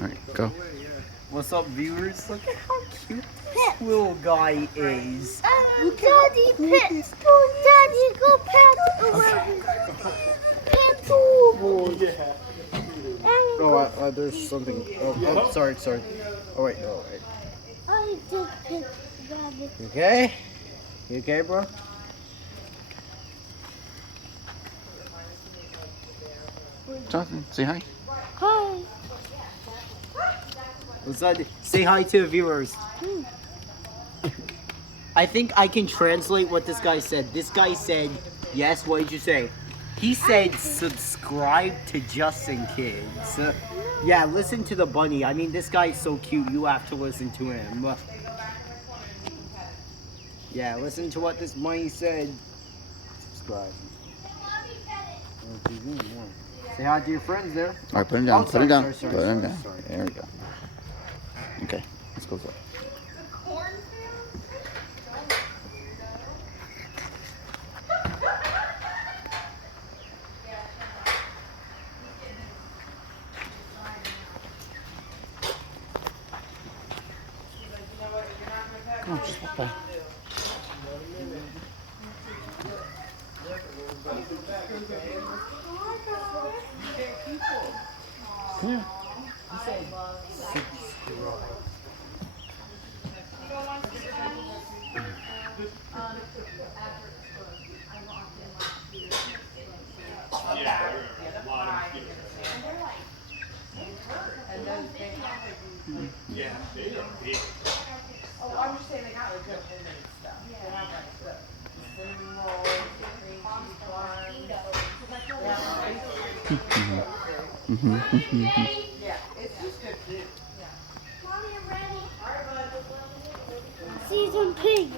Alright, go. What's up, viewers? Look at how cute this little guy is. Daddy, pet. Daddy, go pet. Pet. Oh, there's something. Oh, sorry. Oh, wait, no, wait. I did pet Daddy. You okay? You okay, bro? Jonathan, say hi. Hi. What's that? Say hi to the viewers. I think I can translate what this guy said. This guy said, yes, what did you say? He said, subscribe to Justin Kids. Yeah, listen to the bunny. I mean, this guy is so cute. You have to listen to him. Yeah, listen to what this bunny said. Subscribe. Say hi to your friends there. Alright, put him down. Oh, Put him down. sorry, Put him down. sorry. There we go. Okay, let's go for it. Come on, just walk by. Come here. Yeah, they are big. Oh, I'm just saying they got like good homemade stuff. They have like the cinnamon rolls, the cream cheese buns. Yeah, it's just good food. Mommy, I'm ready. Season pig.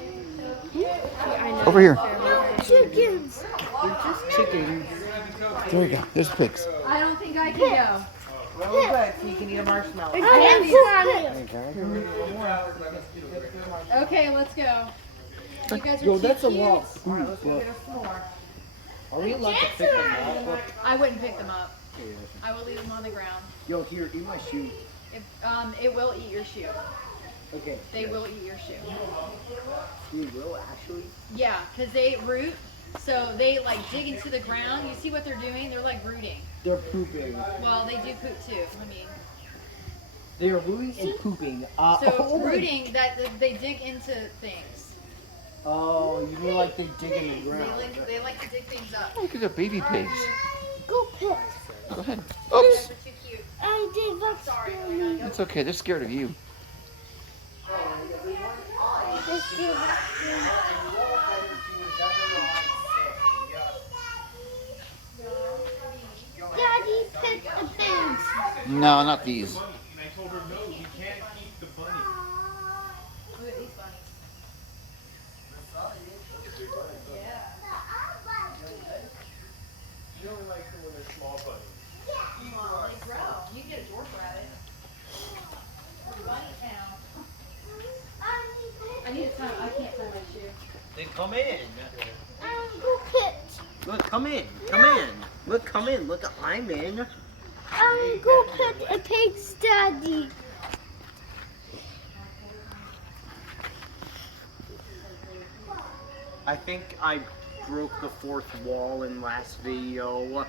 Over here. Chickens. They're just chickens. There we go. There's the pigs. I don't think I can go. Really good, so you can eat a marshmallow. Okay, let's go. You guys are Yo, too that's a cute. lot of food, but are we allowed to pick them up? I wouldn't pick them up. I will leave them on the ground. Yo, here, eat my shoe. It will eat your shoe. Okay. They will eat your shoe. We will, actually. Yeah, because they root. So they like dig into the ground. You see what they're doing? They're like rooting. They're pooping. Well, they do poop too. I mean, They are rooting and pooping. so Oh my- rooting that they dig into things. Oh, you mean like they dig in the They ground? they like to dig things up. Look at the baby pigs. Go pet. Go ahead. Oops. They're too cute. I did not scare me. It's okay. They're scared of you. Let's do it. Daddy, pet the pigs. No, not these. And I told her, no, we can't keep the bunny. Look at these bunnies. She only likes them when they're small bunnies. Well, they grow. You can get a dwarf rabbit. Bunny town. I need to tie. I can't tie my shoe. They come in. Go pet. Look, come in. Come in. Look, come in. Look, I'm in. Go pet a pig's daddy. I think I broke the fourth wall in last video.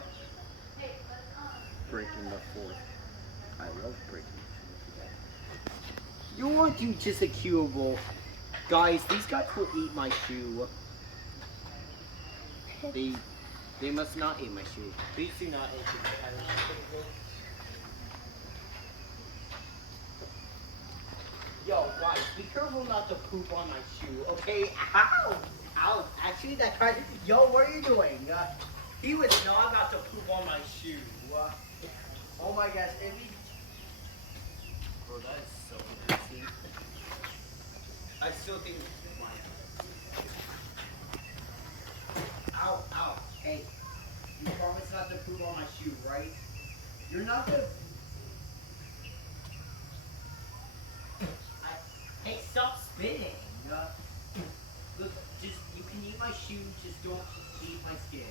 Breaking the fourth. I love breaking the fourth. You want to just a cubable. Guys, these guys will eat my shoe. They must not eat my shoe. Please do not eat my shoe. Yo, guys, be careful not to poop on my shoe, okay? Ow! Ow! Actually, that guy. Yo, what are you doing? He was not about to poop on my shoe. Oh my gosh, bro, that is so nasty. I still think it's my. Ow! Ow! Hey, you promise not to poop on my shoe, right? You're not the. Hey, stop spinning. Look, just you can eat my shoe, just don't eat my skin.